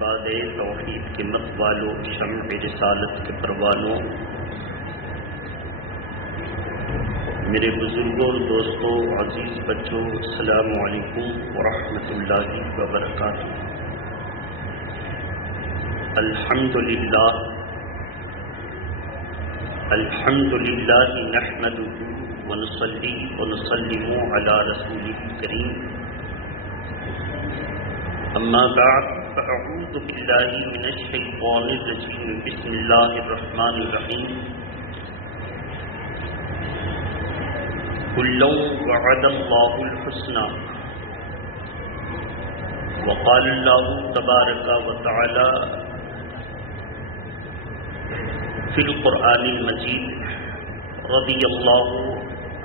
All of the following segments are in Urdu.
عباد توحید کے مت والوں، شمع رسالت کے پروانوں، میرے بزرگوں اور دوستوں، عزیز بچوں، السلام علیکم ورحمۃ اللہ وبرکاتہ۔ الحمدللہ نحمده ونصلي ونسلم على رسوله الكريم، اما بعد فاعوذ باللہ من الشیطان الرجیم، بسم اللہ الرحمن الرحیم۔ كلا وعد الله الحسنى، وقال الله تبارك وتعالى في القرآن المجيد، رضي الله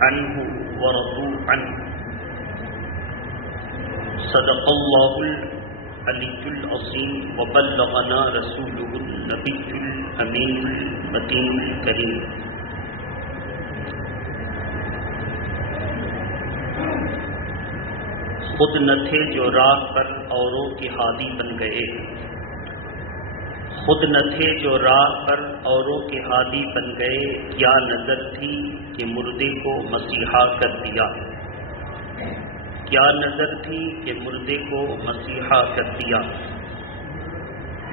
عنه ورضوا عنه، صدق الله العلي العظيم، وبلغنا رسوله النبي الأمين المتين الكريم۔ خود نہ تھے جو راہ پر اوروں کے ہادی بن گئے، خود نہ تھے جو راہ پر اوروں کے ہادی بن گئے، کیا نظر تھی کہ مردے کو مسیحا کر دیا، کیا نظر تھی کہ مردے کو مسیحا کر دیا۔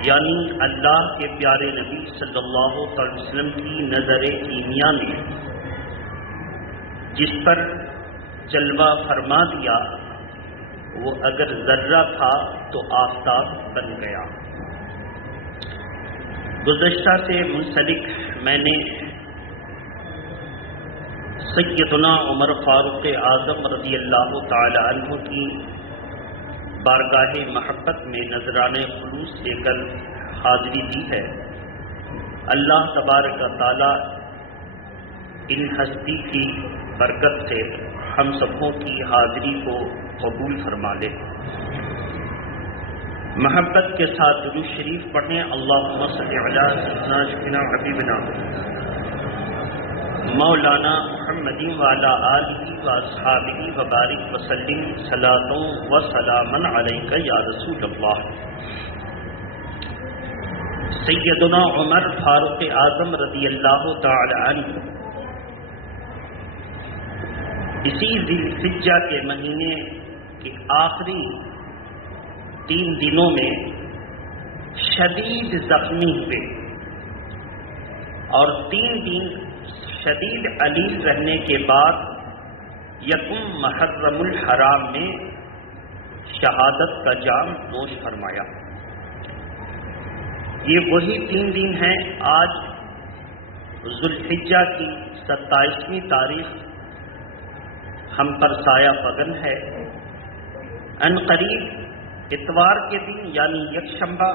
یعنی اللہ کے پیارے نبی صلی اللہ علیہ وسلم کی نظر کیمیا نے جس پر جلوہ فرما دیا، وہ اگر ذرہ تھا تو آفتاب بن گیا۔ گزشتہ سے منسلک میں نے سیدنا عمر فاروق اعظم رضی اللہ تعالی عنہ کی بارگاہ محبت میں نذرانہ خلوص لے کر حاضری دی ہے۔ اللہ تبارک و تعالی ان ہستی کی برکت سے ہم سبوں کی حاضری کو قبول فرما لے۔ محبت کے ساتھ درود شریف پڑھیں، اللہم صلی علی سیدنا شفیعنا حبیبنا مولانا محمد وعلی آلہ واصحابہ وبارک وسلم، صلاۃ و سلاما علیک یا رسول اللہ۔ سیدنا عمر فاروق اعظم رضی اللہ تعالی عنہ اسی ذی الحجہ کے مہینے کے آخری 3 دنوں میں شدید زخمی ہوئے اور 3 دن شدید علیل رہنے کے بعد یکم محرم الحرام میں شہادت کا جام نوش فرمایا۔ یہ وہی 3 دن ہیں۔ آج ذو الحجہ کی 27ویں تاریخ ہم پر سایہ فگن ہے۔ ان قریب اتوار کے دن یعنی یکشنبہ،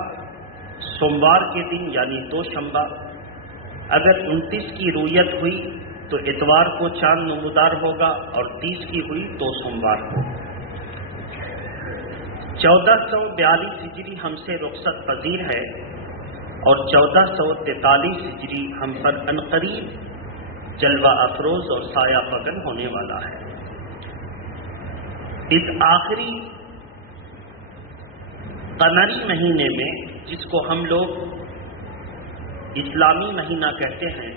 سوموار کے دن یعنی دوشنبہ، اگر 29 کی رویت ہوئی تو اتوار کو چاند نمودار ہوگا اور 30 کی ہوئی تو سوموار کو۔ 1442 ہجری ہم سے رخصت پذیر ہے اور 1443 ہجری ہم پر عنقریب جلوہ افروز اور سایہ فگن ہونے والا ہے۔ اس آخری قمری مہینے میں، جس کو ہم لوگ اسلامی مہینہ کہتے ہیں،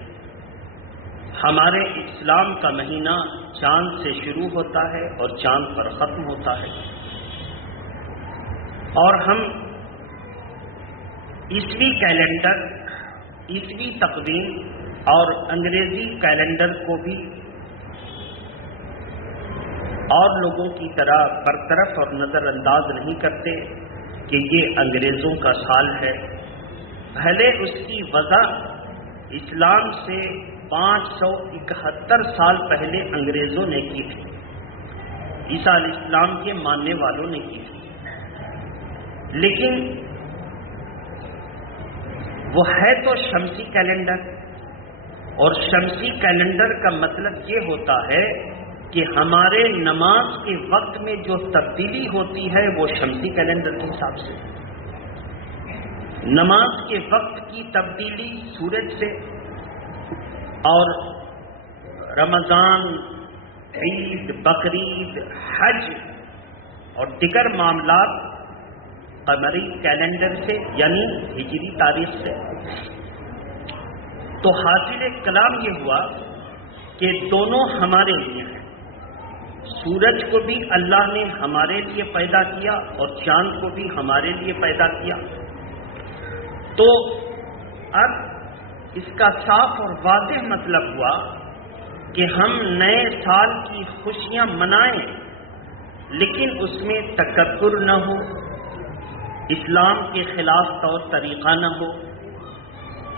ہمارے اسلام کا مہینہ چاند سے شروع ہوتا ہے اور چاند پر ختم ہوتا ہے، اور ہم عیسوی کیلنڈر، عیسوی تقویم اور انگریزی کیلنڈر کو بھی اور لوگوں کی طرح برطرف اور نظر انداز نہیں کرتے کہ یہ انگریزوں کا سال ہے، بھلے اس کی وضع اسلام سے 571 سال پہلے انگریزوں نے کی تھی، عیسیٰ علیہ السلام کے ماننے والوں نے کی تھی، لیکن وہ ہے تو شمسی کیلنڈر، اور شمسی کیلنڈر کا مطلب یہ ہوتا ہے کہ ہمارے نماز کے وقت میں جو تبدیلی ہوتی ہے وہ شمسی کیلنڈر کے حساب سے، نماز کے وقت کی تبدیلی سورج سے، اور رمضان، عید، بقرعید، حج اور دیگر معاملات قمری کیلنڈر سے یعنی ہجری تاریخ سے۔ تو حاصل کلام یہ ہوا کہ دونوں ہمارے لیے ہیں۔ سورج کو بھی اللہ نے ہمارے لیے پیدا کیا اور چاند کو بھی ہمارے لیے پیدا کیا۔ تو اب اس کا صاف اور واضح مطلب ہوا کہ ہم نئے سال کی خوشیاں منائیں، لیکن اس میں تکبر نہ ہو، اسلام کے خلاف طور طریقہ نہ ہو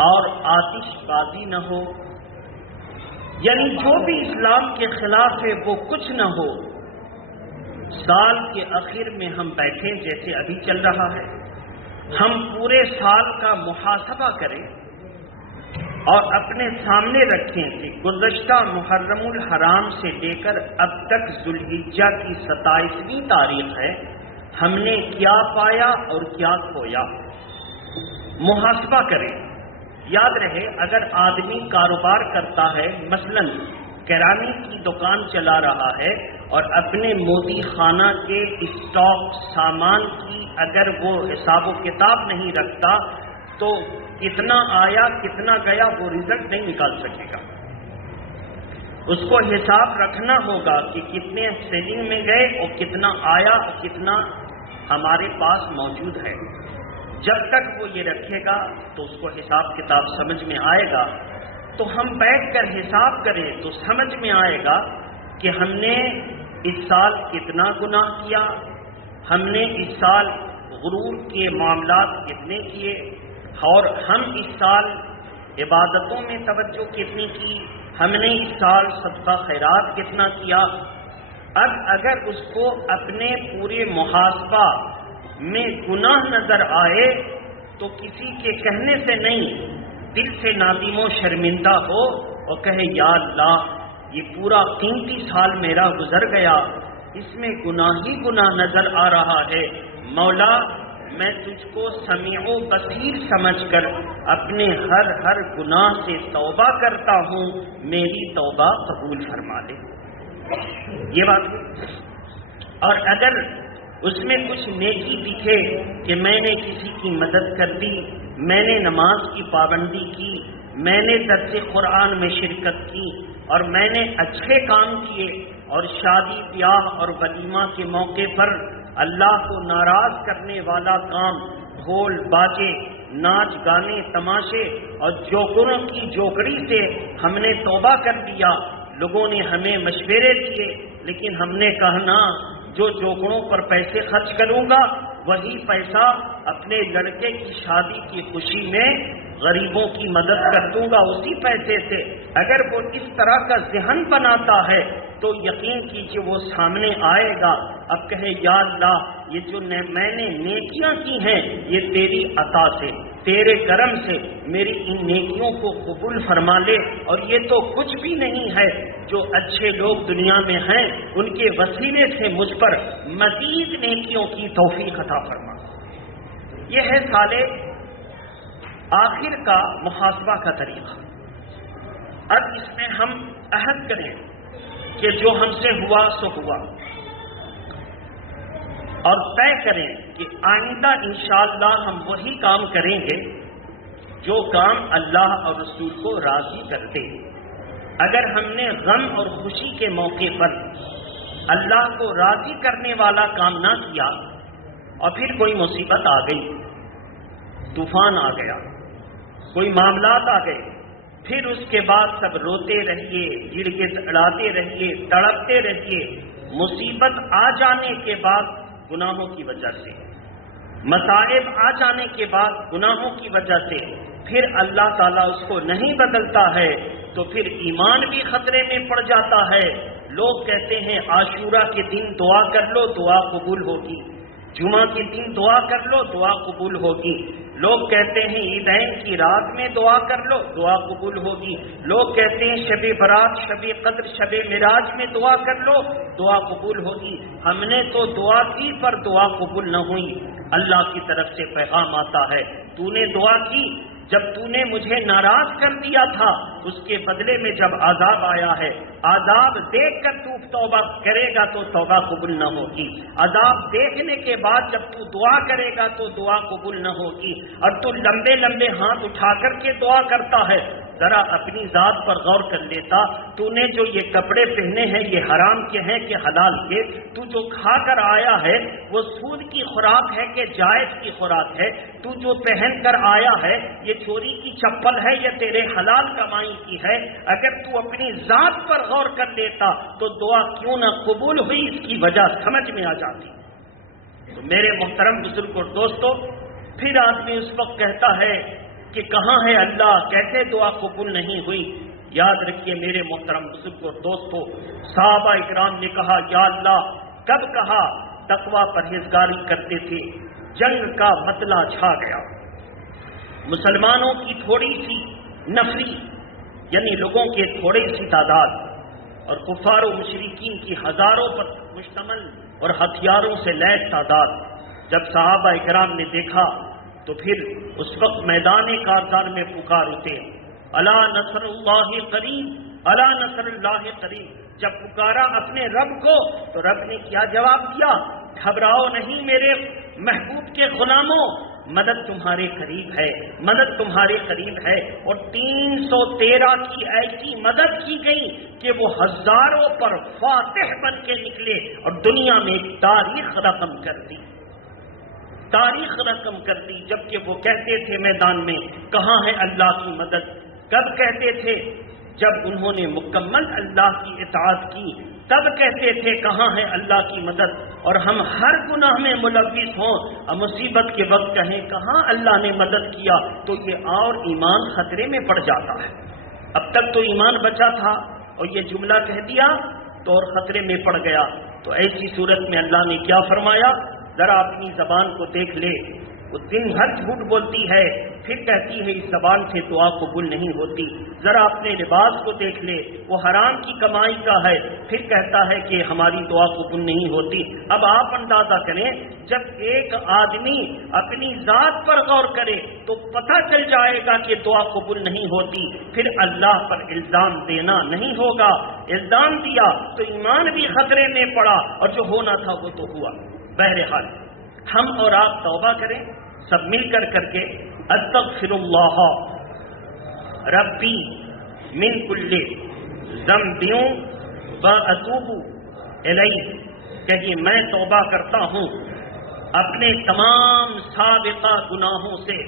اور آتش بازی نہ ہو، یعنی جو بھی اسلام کے خلاف ہے وہ کچھ نہ ہو۔ سال کے آخر میں ہم بیٹھے جیسے ابھی چل رہا ہے، ہم پورے سال کا محاسبہ کریں اور اپنے سامنے رکھیں کہ گزشتہ محرم الحرام سے لے کر اب تک ذوالحجہ کی 27ویں تاریخ ہے، ہم نے کیا پایا اور کیا کھویا، محاسبہ کریں۔ یاد رہے اگر آدمی کاروبار کرتا ہے، مثلا کرانے کی دکان چلا رہا ہے اور اپنے مودی خانہ کے اسٹاک سامان کی اگر وہ حساب و کتاب نہیں رکھتا تو کتنا آیا کتنا گیا وہ رزلٹ نہیں نکال سکے گا۔ اس کو حساب رکھنا ہوگا کہ کتنے سیلنگ میں گئے اور کتنا آیا اور کتنا ہمارے پاس موجود ہے۔ جب تک وہ یہ رکھے گا تو اس کو حساب کتاب سمجھ میں آئے گا۔ تو ہم بیٹھ کر حساب کریں تو سمجھ میں آئے گا کہ ہم نے اس سال کتنا گناہ کیا، ہم نے اس سال غرور کے معاملات کتنے کیے، اور ہم اس سال عبادتوں میں توجہ کتنی کی، ہم نے اس سال صدقہ خیرات کتنا کیا۔ اب اگر اس کو اپنے پورے محاسبہ میں گناہ نظر آئے تو کسی کے کہنے سے نہیں، دل سے نادم و شرمندہ ہو اور کہے یا اللہ یہ پورا قیمتی سال میرا گزر گیا، اس میں گناہ ہی گناہ نظر آ رہا ہے، مولا میں تجھ کو سمیع و بصیر سمجھ کر اپنے ہر گناہ سے توبہ کرتا ہوں، میری توبہ قبول فرما لے۔ یہ بات ہے۔ اور اگر اس میں کچھ نیکی دکھے کہ میں نے کسی کی مدد کر دی، میں نے نماز کی پابندی کی، میں نے درس قرآن میں شرکت کی اور میں نے اچھے کام کیے، اور شادی بیاہ اور ولیمہ کے موقع پر اللہ کو ناراض کرنے والا کام، ڈھول باجے، ناچ گانے تماشے اور جوکروں کی جوکڑی سے ہم نے توبہ کر دیا۔ لوگوں نے ہمیں مشورے دیے لیکن ہم نے کہا نہ، جو جوکڑوں پر پیسے خرچ کروں گا وہی پیسہ اپنے لڑکے کی شادی کی خوشی میں غریبوں کی مدد کر دوں گا اسی پیسے سے۔ اگر وہ اس طرح کا ذہن بناتا ہے تو یقین کیجیے وہ سامنے آئے گا، اب کہے یا اللہ یہ جو میں نے نیکیاں کی ہیں یہ تیری عطا سے، تیرے کرم سے میری ان نیکیوں کو قبول فرما لے، اور یہ تو کچھ بھی نہیں ہے، جو اچھے لوگ دنیا میں ہیں ان کے وسیلے سے مجھ پر مزید نیکیوں کی توفیق عطا فرما۔ یہ ہے سال آخر کا محاسبہ کا طریقہ۔ اب اس میں ہم عہد کریں کہ جو ہم سے ہوا سو ہوا، اور طے کریں کہ آئندہ انشاءاللہ ہم وہی کام کریں گے جو کام اللہ اور رسول کو راضی کرتے۔ اگر ہم نے غم اور خوشی کے موقع پر اللہ کو راضی کرنے والا کام نہ کیا اور پھر کوئی مصیبت آ گئی، طوفان آ گیا، کوئی معاملات آ گئے، پھر اس کے بعد سب روتے رہیے، گڑ گڑاتے رہیے، تڑپتے رہیے، مصیبت آ جانے کے بعد گناہوں کی وجہ سے، مصائب آ جانے کے بعد گناہوں کی وجہ سے پھر اللہ تعالیٰ اس کو نہیں بدلتا ہے تو پھر ایمان بھی خطرے میں پڑ جاتا ہے۔ لوگ کہتے ہیں عاشورہ کے دن دعا کر لو دعا قبول ہوگی، جمعہ کے دن دعا کر لو دعا قبول ہوگی، لوگ کہتے ہیں عیدین کی رات میں دعا کر لو دعا قبول ہوگی، لوگ کہتے ہیں شب برات، شب قدر، شب معراج میں دعا کر لو دعا قبول ہوگی۔ ہم نے تو دعا کی پر دعا قبول نہ ہوئی۔ اللہ کی طرف سے پیغام آتا ہے، تو نے دعا کی، جب تو نے مجھے ناراض کر دیا تھا، اس کے بدلے میں جب عذاب آیا ہے، عذاب دیکھ کر تو توبہ کرے گا تو توبہ قبول نہ ہوگی، عذاب دیکھنے کے بعد جب تو دعا کرے گا تو دعا قبول نہ ہوگی، اور تو لمبے لمبے ہاتھ اٹھا کر کے دعا کرتا ہے۔ ذرا اپنی ذات پر غور کر لیتا، تو نے جو یہ کپڑے پہنے ہیں یہ حرام کے ہیں کہ حلال کے؟ تو جو کھا کر آیا ہے وہ سود کی خوراک ہے کہ جائز کی خوراک ہے؟ تو جو پہن کر آیا ہے یہ چوری کی چپل ہے یا تیرے حلال کمائی کی ہے؟ اگر تو اپنی ذات پر غور کر لیتا تو دعا کیوں نہ قبول ہوئی، اس کی وجہ سمجھ میں آ جاتی۔ تو میرے محترم بزرگ اور دوستو، پھر آدمی اس وقت کہتا ہے کہ کہاں ہے اللہ، کیسے دعا قبول نہیں ہوئی؟ یاد رکھیے میرے محترم بزرگ اور دوستو، صحابہ اکرام نے کہا یا اللہ، کب کہا تقوی پرہیزگاری کرتے تھے، جنگ کا مطلع چھا گیا، مسلمانوں کی تھوڑی سی نفری یعنی لوگوں کے تھوڑی سی تعداد اور کفار و مشرکین کی ہزاروں پر مشتمل اور ہتھیاروں سے لیس تعداد جب صحابہ اکرام نے دیکھا تو پھر اس وقت میدان کارزار میں پکار اٹھے، الا نصر اللہ قریب، الا نصر اللہ قریب۔ جب پکارا اپنے رب کو تو رب نے کیا جواب دیا؟ گھبراؤ نہیں میرے محبوب کے غلاموں، مدد تمہارے قریب ہے، مدد تمہارے قریب ہے۔ اور 313 کی ایسی مدد کی گئی کہ وہ ہزاروں پر فاتح بن کے نکلے اور دنیا میں ایک تاریخ رقم کر دی، تاریخ رقم کر دی۔ جبکہ وہ کہتے تھے میدان میں کہاں ہے اللہ کی مدد؟ کب کہتے تھے؟ جب انہوں نے مکمل اللہ کی اطاعت کی تب کہتے تھے کہاں ہے اللہ کی مدد۔ اور ہم ہر گناہ میں ملوث ہوں اور مصیبت کے وقت کہیں کہاں اللہ نے مدد کیا تو یہ اور ایمان خطرے میں پڑ جاتا ہے۔ اب تک تو ایمان بچا تھا اور یہ جملہ کہہ دیا تو اور خطرے میں پڑ گیا۔ تو ایسی صورت میں اللہ نے کیا فرمایا؟ ذرا اپنی زبان کو دیکھ لے، وہ دن بھر جھوٹ بولتی ہے پھر کہتی ہے اس زبان سے دعا قبول نہیں ہوتی۔ ذرا اپنے لباس کو دیکھ لے، وہ حرام کی کمائی کا ہے پھر کہتا ہے کہ ہماری دعا قبول نہیں ہوتی۔ اب آپ اندازہ کریں، جب ایک آدمی اپنی ذات پر غور کرے تو پتہ چل جائے گا کہ دعا قبول نہیں ہوتی، پھر اللہ پر الزام دینا نہیں ہوگا۔ الزام دیا تو ایمان بھی خطرے میں پڑا اور جو ہونا تھا وہ تو ہوا۔ بہرحال ہم اور آپ توبہ کریں سب مل کر کے، استغفر اللہ ربی من کل ذنب واتوب الیہ، کہیے میں توبہ کرتا ہوں اپنے تمام سابقہ گناہوں سے،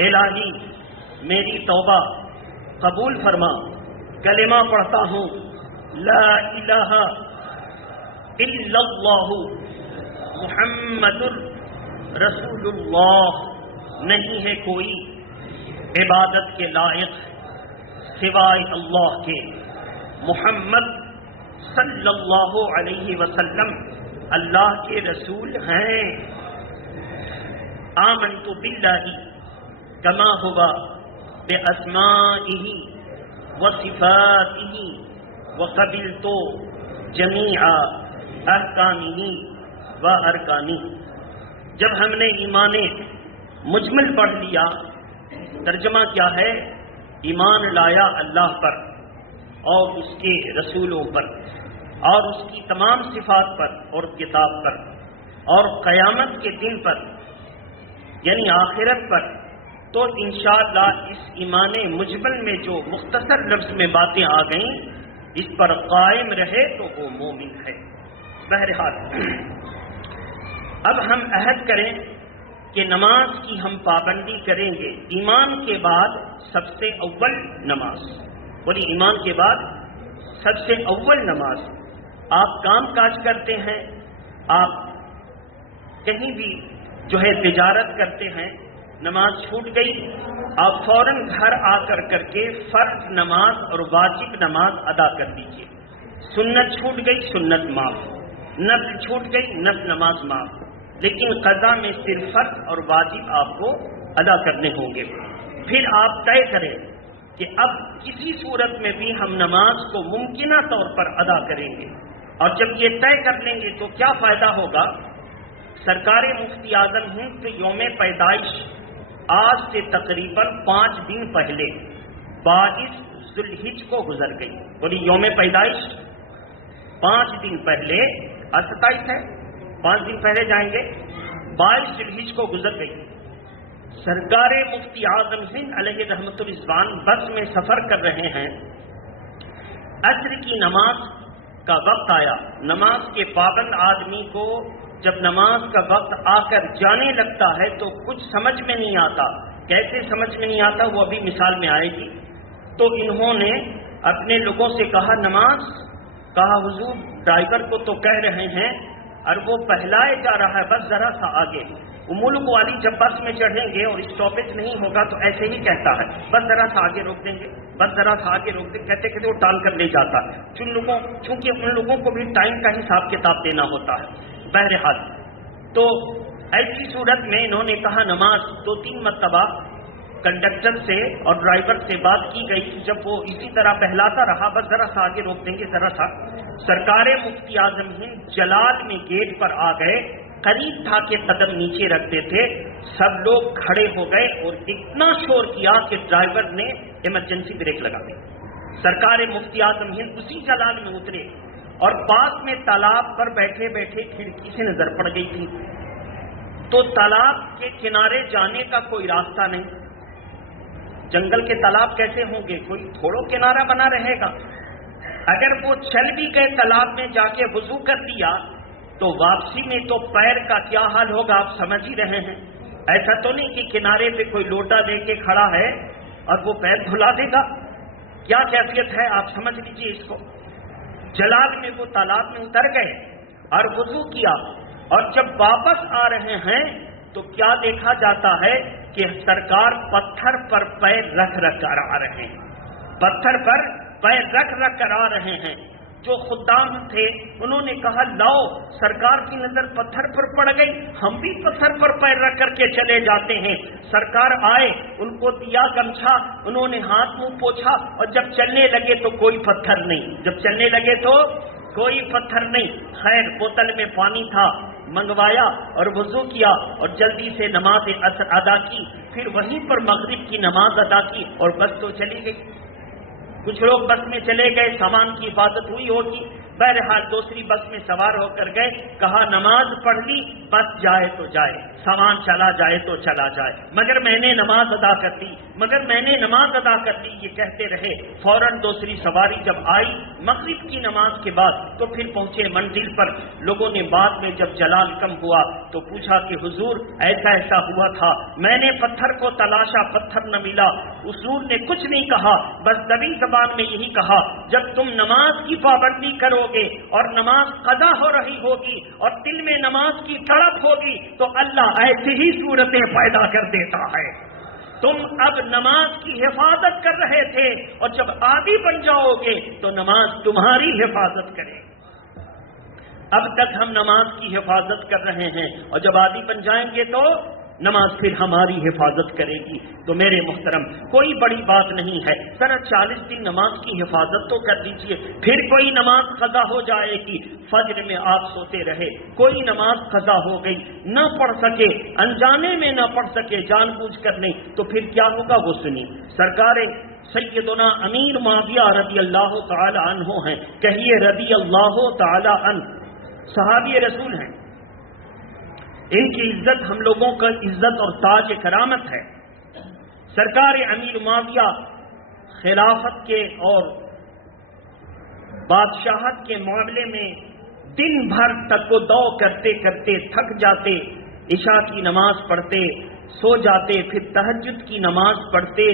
الہی میری توبہ قبول فرما۔ کلمہ پڑھتا ہوں، لا الہ الا اللہ محمد رسول اللہ، نہیں ہے کوئی عبادت کے لائق سوائے اللہ کے، محمد صلی اللہ علیہ وسلم اللہ کے رسول ہیں۔ آمنت باللہ کما ہوا باسمائہ وصفاتہ وقبلت جمیع احکامہ وارکانہ۔ جب ہم نے ایمان مجمل پڑھ لیا، ترجمہ کیا ہے؟ ایمان لایا اللہ پر اور اس کے رسولوں پر اور اس کی تمام صفات پر اور کتاب پر اور قیامت کے دن پر یعنی آخرت پر، تو انشاءاللہ اس ایمان مجمل میں جو مختصر لفظ میں باتیں آ گئیں اس پر قائم رہے تو وہ مومن ہے۔ بہرحال اب ہم عہد کریں کہ نماز کی ہم پابندی کریں گے۔ ایمان کے بعد سب سے اول نماز، بولی ایمان کے بعد سب سے اول نماز۔ آپ کام کاج کرتے ہیں، آپ کہیں بھی جو ہے تجارت کرتے ہیں، نماز چھوٹ گئی، آپ فوراً گھر آ کر کے فرض نماز اور واجب نماز ادا کر دیجیے۔ سنت چھوٹ گئی، سنت معاف، نفل چھوٹ گئی، نفل نماز معاف، لیکن قضا میں صرف فرض اور واجب آپ کو ادا کرنے ہوں گے۔ پھر آپ طے کریں کہ اب کسی صورت میں بھی ہم نماز کو ممکنہ طور پر ادا کریں گے، اور جب یہ طے کر لیں گے تو کیا فائدہ ہوگا؟ سرکار مفتی اعظم ہند کے یوم پیدائش آج سے تقریباً 5 دن پہلے 22 ذوالحج کو گزر گئی. بولی یوم پیدائش 5 دن پہلے، 27 ہے، 5 دن پہلے جائیں گے، 22 ذوالحج کو گزر گئی. سرکار مفتی اعظم ہند علیہ رحمت الرضوان بس میں سفر کر رہے ہیں. عصر کی نماز کا وقت آیا. نماز کے پابند آدمی کو جب نماز کا وقت آ کر جانے لگتا ہے تو کچھ سمجھ میں نہیں آتا. کیسے سمجھ میں نہیں آتا وہ ابھی مثال میں آئے گی. تو انہوں نے اپنے لوگوں سے کہا نماز، کہا حضور ڈرائیور کو تو کہہ رہے ہیں اور وہ پہلائے جا رہا ہے، بس ذرا سا آگے. ملک والی جب بس میں چڑھیں گے اور اسٹاپیج نہیں ہوگا تو ایسے ہی کہتا ہے بس ذرا سا آگے روک دیں گے، بس ذرا سا آگے روک دیں گے، کہتے کہتے وہ ٹال کر لے جاتا ہے. چونکہ ان لوگوں کو بھی ٹائم کا حساب کتاب دینا ہوتا ہے. بہرحال تو ایسی صورت میں انہوں نے کہا نماز. 2-3 مرتبہ کنڈکٹر سے اور ڈرائیور سے بات کی گئی کہ جب وہ اسی طرح پہلاتا رہا بس ذرا سا آگے روک دیں گے، ذرا سا. سرکار مفتی اعظم ہند جلال میں گیٹ پر آ گئے. قریب تھا کہ قدم نیچے رکھتے تھے. سب لوگ کھڑے ہو گئے اور اتنا شور کیا کہ ڈرائیور نے ایمرجنسی بریک لگا دی. سرکار مفتی اعظم ہند اسی جلال میں اترے اور پاس میں تالاب پر بیٹھے بیٹھے کھڑکی سے نظر پڑ گئی تھی. تو تالاب کے کنارے جانے کا کوئی راستہ نہیں. جنگل کے تالاب کیسے ہوں گے؟ کوئی تھوڑا کنارہ بنا رہے گا. اگر وہ چل بھی گئے تالاب میں جا کے وضو کر دیا تو واپسی میں تو پیر کا کیا حال ہوگا آپ سمجھ ہی رہے ہیں. ایسا تو نہیں کہ کنارے پہ کوئی لوٹا لے کے کھڑا ہے اور وہ پیر دھلا دے گا. کیا کیفیت ہے آپ سمجھ لیجیے اس کو. جلال میں وہ تالاب میں اتر گئے اور وضو کیا اور جب واپس آ رہے ہیں تو کیا دیکھا جاتا ہے کہ سرکار پتھر پر پیر رکھ رکھ کر آ رہے ہیں. پتھر پر پیر رکھ رکھ کر آ رہے ہیں. جو خدام تھے انہوں نے کہا لاؤ سرکار کی نظر پتھر پر پڑ گئی، ہم بھی پتھر پر پیر رکھ کر کے چلے جاتے ہیں. سرکار آئے، ان کو دیا گمچھا، انہوں نے ہاتھ منہ پوچھا اور جب چلنے لگے تو کوئی پتھر نہیں. جب چلنے لگے تو کوئی پتھر نہیں. خیر بوتل میں پانی تھا، منگوایا اور وضو کیا اور جلدی سے نماز عصر ادا کی. پھر وہیں پر مغرب کی نماز ادا کی اور بس تو چلی گئی. کچھ لوگ بس میں چلے گئے، سامان کی حفاظت ہوئی ہوگی. بہرحال دوسری بس میں سوار ہو کر گئے، کہا نماز پڑھ لی، بس جائے تو جائے، سامان چلا جائے تو چلا جائے، مگر میں نے نماز ادا کر دی، مگر میں نے نماز ادا کر دی، یہ کہتے رہے. فوراً دوسری سواری جب آئی مغرب کی نماز کے بعد تو پھر پہنچے منزل پر. لوگوں نے بعد میں جب جلال کم ہوا تو پوچھا کہ حضور ایسا ایسا ہوا تھا، میں نے پتھر کو تلاشا، پتھر نہ ملا. حضور نے کچھ نہیں کہا، بس دبی زبان میں یہی کہا جب تم نماز کی پابندی کرو گے اور نماز قضا ہو رہی ہوگی اور دل میں نماز کی تڑپ ہوگی تو اللہ ایسی ہی صورتیں پیدا کر دیتا ہے. تم اب نماز کی حفاظت کر رہے تھے اور جب عادی بن جاؤ گے تو نماز تمہاری حفاظت کرے. اب تک ہم نماز کی حفاظت کر رہے ہیں اور جب عادی بن جائیں گے تو نماز پھر ہماری حفاظت کرے گی. تو میرے محترم کوئی بڑی بات نہیں ہے، ذرا 40 دن نماز کی حفاظت تو کر دیجئے. پھر کوئی نماز قضا ہو جائے گی، فجر میں آپ سوتے رہے، کوئی نماز قضا ہو گئی، نہ پڑھ سکے، انجانے میں نہ پڑھ سکے، جان بوجھ کر نہیں، تو پھر کیا ہوگا وہ سنی. سرکار سیدنا امیر معاویہ رضی اللہ تعالی عنہ ہیں، کہیے رضی اللہ تعالی عنہ، صحابی رسول ہیں. ان کی عزت ہم لوگوں کا عزت اور تاج کرامت ہے. سرکار امیر معاویہ خلافت کے اور بادشاہت کے معاملے میں دن بھر تک و دو کرتے کرتے تھک جاتے. عشاء کی نماز پڑھتے، سو جاتے، پھر تہجد کی نماز پڑھتے،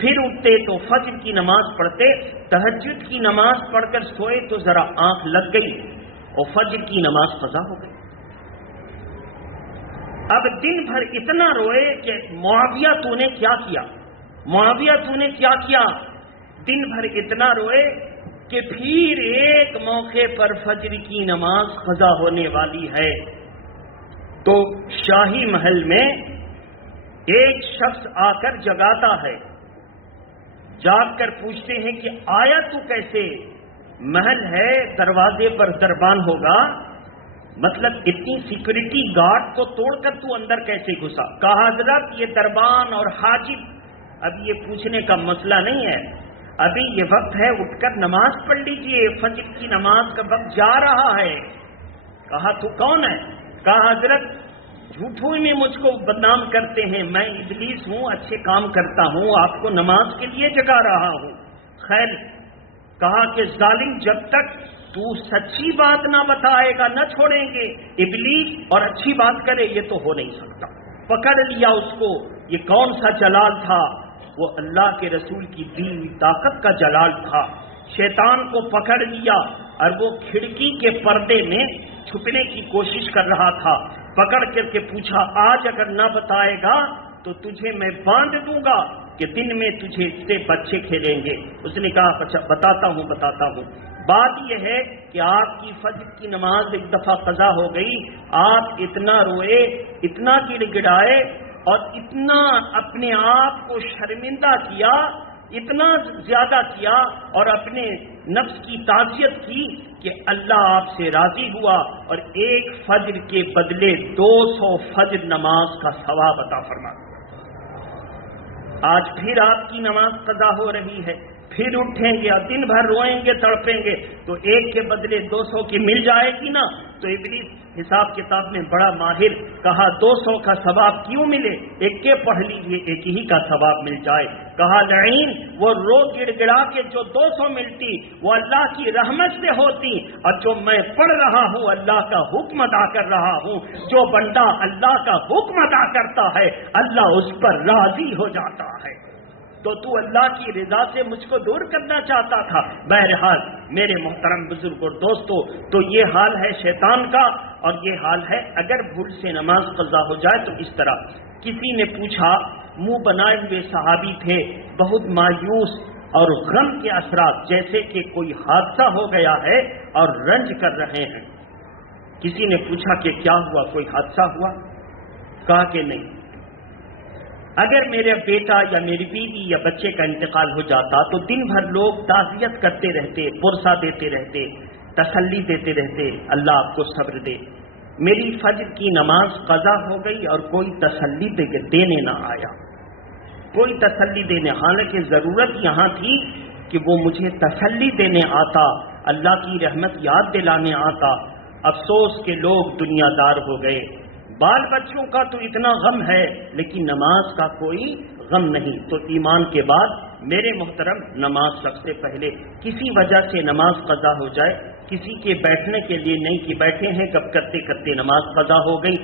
پھر اٹھتے تو فجر کی نماز پڑھتے. تہجد کی نماز پڑھ کر سوئے تو ذرا آنکھ لگ گئی اور فجر کی نماز قضا ہو گئی. اب دن بھر اتنا روئے کہ معاویہ تو نے کیا کیا، معاویہ تو نے کیا کیا. دن بھر اتنا روئے کہ پھر ایک موقع پر فجر کی نماز قضا ہونے والی ہے تو شاہی محل میں ایک شخص آ کر جگاتا ہے. جاگ کر پوچھتے ہیں کہ آیا تو کیسے؟ محل ہے، دروازے پر دربان ہوگا، مطلب اتنی سیکورٹی گارڈ کو توڑ کر تو اندر کیسے گھسا؟ کہا حضرت یہ دربان اور حاجب اب یہ پوچھنے کا مسئلہ نہیں ہے، ابھی یہ وقت ہے اٹھ کر نماز پڑھ لیجئے، فجر کی نماز کا وقت جا رہا ہے۔ کہا تو کون ہے؟ کہا حضرت جھوٹوں میں مجھ کو بدنام کرتے ہیں، میں ابلیس ہوں، اچھے کام کرتا ہوں، آپ کو نماز کے لیے جگا رہا ہوں۔ خیر، کہا کہ ظالم جب تک تو سچی بات نہ بتائے گا نہ چھوڑیں گے، ابلیس اور اچھی بات کرے یہ تو ہو نہیں سکتا۔ پکڑ لیا اس کو۔ یہ کون سا جلال تھا؟ وہ اللہ کے رسول کی دی ہوئی طاقت کا جلال تھا۔ شیطان کو پکڑ لیا اور وہ کھڑکی کے پردے میں چھپنے کی کوشش کر رہا تھا۔ پکڑ کر کے پوچھا آج اگر نہ بتائے گا تو تجھے میں باندھ دوں گا کہ دن میں تجھے سے بچے کھیلیں گے۔ اس نے کہا بتاتا ہوں۔ بات یہ ہے کہ آپ کی فجر کی نماز ایک دفعہ قضا ہو گئی، آپ اتنا روئے، اتنا گڑ گڑائے اور اتنا اپنے آپ کو شرمندہ کیا، اتنا زیادہ کیا اور اپنے نفس کی تعزیت کی کہ اللہ آپ سے راضی ہوا اور ایک فجر کے بدلے 200 فجر نماز کا ثواب عطا فرما۔ آج پھر آپ کی نماز قضا ہو رہی ہے، پھر اٹھیں گے اور دن بھر روئیں گے تڑپیں گے تو ایک کے بدلے 200 کی مل جائے گی نا؟ تو ابلیس حساب کتاب میں بڑا ماہر، کہا 200 کا ثواب کیوں ملے، ایک کے پڑھ لیجیے ایک ہی کا ثواب مل جائے۔ کہا لعین وہ رو گڑ گڑا کے جو 200 ملتی وہ اللہ کی رحمت سے ہوتی، اور جو میں پڑھ رہا ہوں اللہ کا حکم ادا کر رہا ہوں، جو بندہ اللہ کا حکم ادا کرتا ہے اللہ اس پر راضی ہو جاتا ہے۔ تو اللہ کی رضا سے مجھ کو دور کرنا چاہتا تھا۔ بہرحال میرے محترم بزرگ اور دوستو، تو یہ حال ہے شیطان کا، اور یہ حال ہے اگر بھول سے نماز قضا ہو جائے تو اس طرح۔ کسی نے پوچھا، منہ بنائے ہوئے صحابی تھے، بہت مایوس اور غم کے اثرات، جیسے کہ کوئی حادثہ ہو گیا ہے اور رنج کر رہے ہیں۔ کسی نے پوچھا کہ کیا ہوا، کوئی حادثہ ہوا؟ کہا کہ نہیں، اگر میرا بیٹا یا میری بیوی یا بچے کا انتقال ہو جاتا تو دن بھر لوگ تعزیت کرتے رہتے، پرسہ دیتے رہتے، تسلی دیتے رہتے، اللہ آپ کو صبر دے۔ میری فجر کی نماز قضا ہو گئی اور کوئی تسلی دینے نہ آیا، کوئی تسلی دینے، حالانکہ ضرورت یہاں تھی کہ وہ مجھے تسلی دینے آتا، اللہ کی رحمت یاد دلانے آتا۔ افسوس کہ لوگ دنیا دار ہو گئے، بال بچوں کا تو اتنا غم ہے لیکن نماز کا کوئی غم نہیں۔ تو ایمان کے بعد میرے محترم، نماز سب سے پہلے، کسی وجہ سے نماز قضا ہو جائے، کسی کے بیٹھنے کے لیے نہیں کہ بیٹھے ہیں کب کرتے کرتے نماز قضا ہو گئی،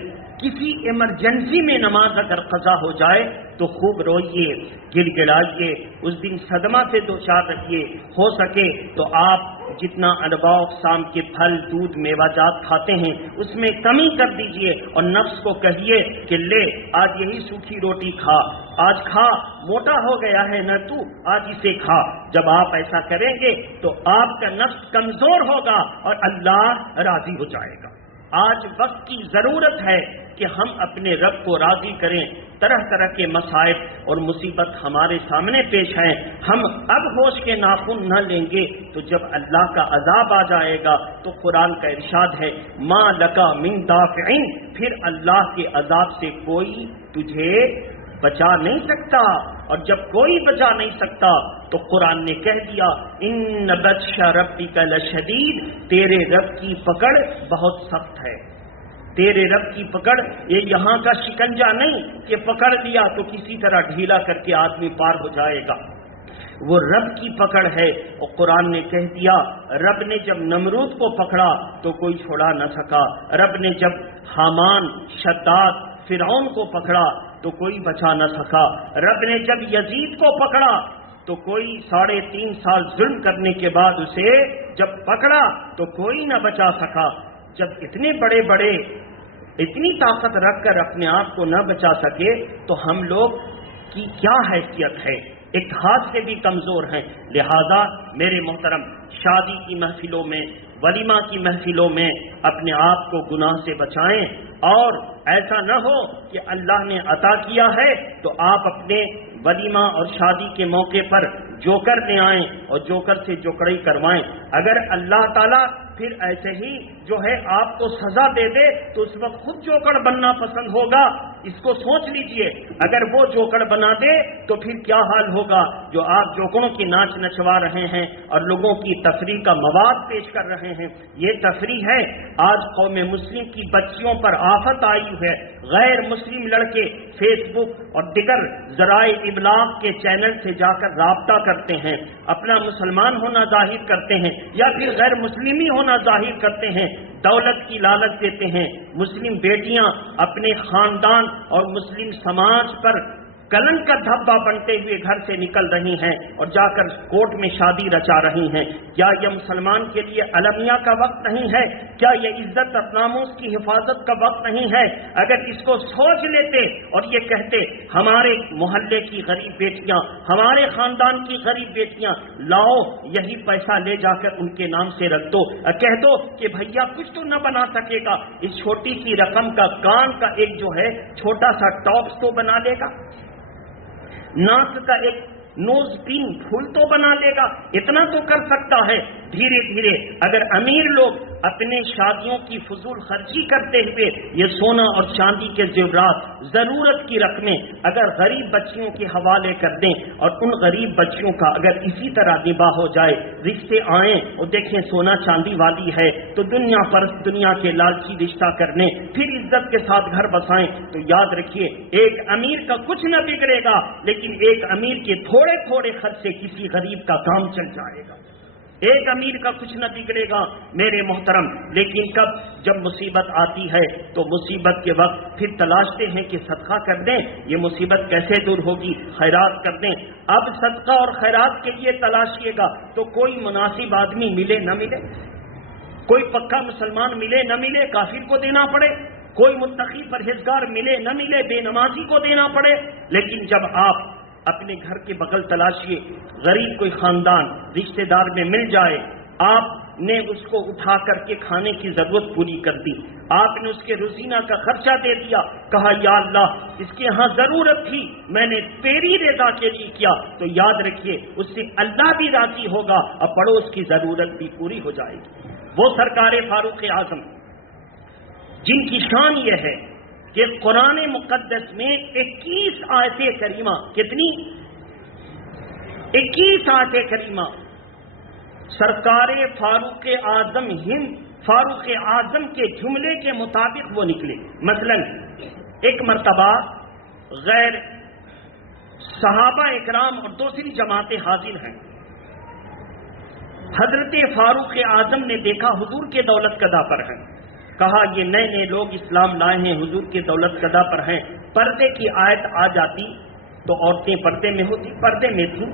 کسی ایمرجنسی میں نماز اگر قضا ہو جائے تو خوب روئیے، گڑ گڑائیے، اس دن صدمہ سے دوچار رہیے، ہو سکے تو آپ جتنا انواع اقسام کے پھل، دودھ، میوہ جات کھاتے ہیں اس میں کمی کر دیجئے اور نفس کو کہیے کہ لے آج یہی سوکھی روٹی کھا، آج کھا، موٹا ہو گیا ہے نہ تو، آج اسے کھا۔ جب آپ ایسا کریں گے تو آپ کا نفس کمزور ہوگا اور اللہ راضی ہو جائے گا۔ آج وقت کی ضرورت ہے کہ ہم اپنے رب کو راضی کریں۔ طرح طرح کے مصائب اور مصیبت ہمارے سامنے پیش ہیں، ہم اب ہوش کے ناخن نہ لیں گے تو جب اللہ کا عذاب آ جائے گا تو قرآن کا ارشاد ہے ما لکا من دافعین، پھر اللہ کے عذاب سے کوئی تجھے بچا نہیں سکتا، اور جب کوئی بچا نہیں سکتا تو قرآن نے کہہ دیا ان بطش ربک لشدید، تیرے رب کی پکڑ بہت سخت ہے، تیرے رب کی پکڑ یہ یہاں کا شکنجا نہیں کہ پکڑ لیا تو کسی طرح ڈھیلا کر کے آدمی پار ہو جائے گا، وہ رب کی پکڑ ہے۔ اور قرآن نے کہہ دیا رب نے جب نمرود کو پکڑا تو کوئی چھوڑا نہ سکا، رب نے جب حامان، شداد، فرعون کو پکڑا تو کوئی بچا نہ سکا، رب نے جب یزید کو پکڑا تو کوئی 3.5 سال ظلم کرنے کے بعد اسے جب پکڑا تو کوئی نہ بچا سکا۔ جب اتنے بڑے بڑے اتنی طاقت رکھ کر اپنے آپ کو نہ بچا سکے تو ہم لوگ کی کیا حیثیت ہے، ایک ہاتھ سے بھی کمزور ہیں۔ لہذا میرے محترم، شادی کی محفلوں میں، ولیمہ کی محفلوں میں اپنے آپ کو گناہ سے بچائیں، اور ایسا نہ ہو کہ اللہ نے عطا کیا ہے تو آپ اپنے ولیمہ اور شادی کے موقع پر جوکر لے آئیں اور جوکر سے جوکڑی کروائیں۔ اگر اللہ تعالیٰ پھر ایسے ہی جو ہے آپ کو سزا دے دے تو اس وقت خود جوکڑ بننا پسند ہوگا. اس کو سوچ لیجئے, اگر وہ جوکڑ بنا دے تو پھر کیا حال ہوگا. جو آپ جوکڑوں کی ناچ نچوا رہے ہیں اور لوگوں کی تفریح کا مواد پیش کر رہے ہیں, یہ تفریح ہے. آج قوم مسلم کی بچیوں پر آفت آئی ہے. غیر مسلم لڑکے فیس بک اور دیگر ذرائع ابلاغ کے چینل سے جا کر رابطہ کرتے ہیں, اپنا مسلمان ہونا ظاہر کرتے ہیں یا پھر غیر مسلمی ہونا ظاہر کرتے ہیں, دولت کی لالچ دیتے ہیں. مسلم بیٹیاں اپنے خاندان اور مسلم سماج پر کلن کا دھبا بنتے ہوئے گھر سے نکل رہی ہیں اور جا کر کورٹ میں شادی رچا رہی ہیں. کیا یہ مسلمان کے لیے المیہ کا وقت نہیں ہے؟ کیا یہ عزت اور ناموس کی حفاظت کا وقت نہیں ہے؟ اگر اس کو سوچ لیتے اور یہ کہتے ہمارے محلے کی غریب بیٹیاں, ہمارے خاندان کی غریب بیٹیاں, لاؤ یہی پیسہ لے جا کر ان کے نام سے رکھ دو, کہہ دو کہ بھیا کچھ تو نہ بنا سکے گا, اس چھوٹی سی رقم کا کان کا ایک جو ہے چھوٹا سا ٹاپس تو بنا لے گا, ناک کا ایک نوز پن پھول تو بنا لے گا, اتنا تو کر سکتا ہے. دھیرے دھیرے اگر امیر لوگ اپنے شادیوں کی فضول خرچی کرتے ہوئے یہ سونا اور چاندی کے زیورات, ضرورت کی رقمیں اگر غریب بچیوں کے حوالے کر دیں اور ان غریب بچیوں کا اگر اسی طرح نباہ ہو جائے, رشتے آئیں اور دیکھیں سونا چاندی والی ہے تو دنیا پرست دنیا کے لالچی رشتہ کرنے پھر عزت کے ساتھ گھر بسائیں, تو یاد رکھیے ایک امیر کا کچھ نہ بگڑے گا, لیکن ایک امیر کے تھوڑے تھوڑے خرچ سے کسی غریب کا کام چل جائے گا. ایک امیر کا کچھ نہ بگڑے گا میرے محترم. لیکن کب جب مصیبت آتی ہے تو مصیبت کے وقت پھر تلاشتے ہیں کہ صدقہ کر دیں, یہ مصیبت کیسے دور ہوگی, خیرات کر دیں. اب صدقہ اور خیرات کے لیے تلاشیے گا تو کوئی مناسب آدمی ملے نہ ملے, کوئی پکا مسلمان ملے نہ ملے, کافر کو دینا پڑے, کوئی متقی پرہیزگار ملے نہ ملے, بے نمازی کو دینا پڑے. لیکن جب آپ اپنے گھر کے بغل تلاشیے, غریب کوئی خاندان رشتہ دار میں مل جائے, آپ نے اس کو اٹھا کر کے کھانے کی ضرورت پوری کر دی, آپ نے اس کے روزینہ کا خرچہ دے دیا, کہا یا اللہ اس کے ہاں ضرورت تھی میں نے تیری رضا کے لیے کیا, تو یاد رکھیے اس سے اللہ بھی راضی ہوگا اور پڑوس کی ضرورت بھی پوری ہو جائے گی. وہ سرکار فاروق اعظم جن کی شان یہ ہے کہ قرآن مقدس میں 21 آیت کریمہ, کتنی 21 آیت کریمہ سرکار فاروق اعظم ہند فاروق اعظم کے جملے کے مطابق وہ نکلے. مثلا ایک مرتبہ غیر صحابہ اکرام اور دوسری جماعتیں حاضر ہیں. حضرت فاروق اعظم نے دیکھا حضور کے دولت قدا پر ہیں, کہا یہ نئے نئے لوگ اسلام لائے ہیں, حضور کے دولت قدا پر ہیں. پردے کی آیت آ جاتی تو عورتیں پردے میں ہوتی, پردے میں تھیں.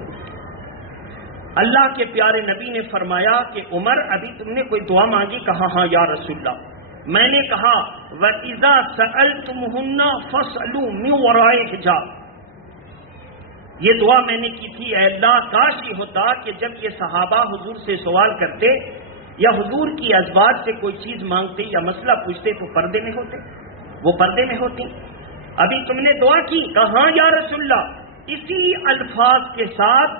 اللہ کے پیارے نبی نے فرمایا کہ عمر ابھی تم نے کوئی دعا مانگی؟ کہا ہاں یا رسول اللہ. میں نے کہا وَإِذَا سَأَلْتُمُهُنَّ فَاسْأَلُوا مِنْ وَرَاءِ حِجَابٍ, یہ دعا میں نے کی تھی, اے اللہ کاش یہ ہوتا کہ جب یہ صحابہ حضور سے سوال کرتے یا حضور کی ازواج سے کوئی چیز مانگتے یا مسئلہ پوچھتے تو پردے میں ہوتے, وہ پردے میں ہوتی. ابھی تم نے دعا کی؟ کہا ہاں یا رسول اللہ. اسی الفاظ کے ساتھ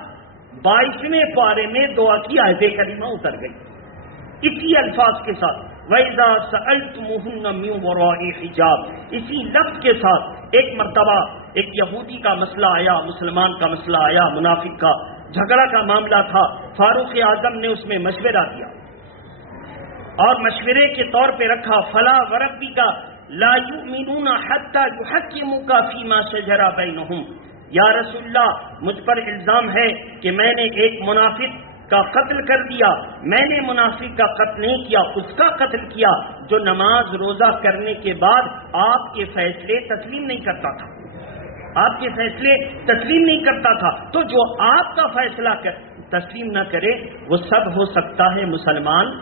22ویں پارے میں دعا کی آیت کریمہ اتر گئی, اسی الفاظ کے ساتھ وَإِذَا سَأَلْتُمُوهُنَّ مِنْ وَرَاءِ حِجَابٍ. اسی لفظ کے ساتھ ایک مرتبہ ایک یہودی کا مسئلہ آیا, مسلمان کا مسئلہ آیا, منافق کا جھگڑا کا معاملہ تھا. فاروق اعظم نے اس میں مشورہ دیا اور مشورے کے طور پہ رکھا فلا وربک لا یؤمنون حتی یحکموک فیما شجر بینہم. یا رسول اللہ مجھ پر الزام ہے کہ میں نے ایک منافق کا قتل کر دیا. میں نے منافق کا قتل نہیں کیا, اس کا قتل کیا جو نماز روزہ کرنے کے بعد آپ کے فیصلے تسلیم نہیں کرتا تھا, آپ کے فیصلے تسلیم نہیں کرتا تھا. تو جو آپ کا فیصلہ تسلیم نہ کرے وہ سب ہو سکتا ہے, مسلمان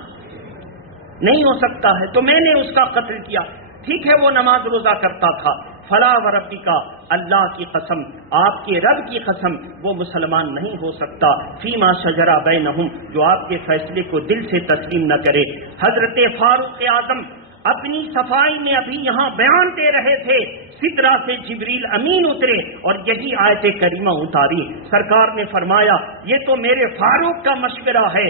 نہیں ہو سکتا ہے. تو میں نے اس کا قتل کیا. ٹھیک ہے وہ نماز روزہ کرتا تھا. فلا وربک, اللہ کی قسم, آپ کے رب کی قسم, وہ مسلمان نہیں ہو سکتا. فیما شجر بینہم, جو آپ کے فیصلے کو دل سے تسلیم نہ کرے. حضرت فاروق اعظم اپنی صفائی میں ابھی یہاں بیان دے رہے تھے, سدرا سے جبریل امین اترے اور یہی آیت کریمہ اتاری. سرکار نے فرمایا یہ تو میرے فاروق کا مشورہ ہے,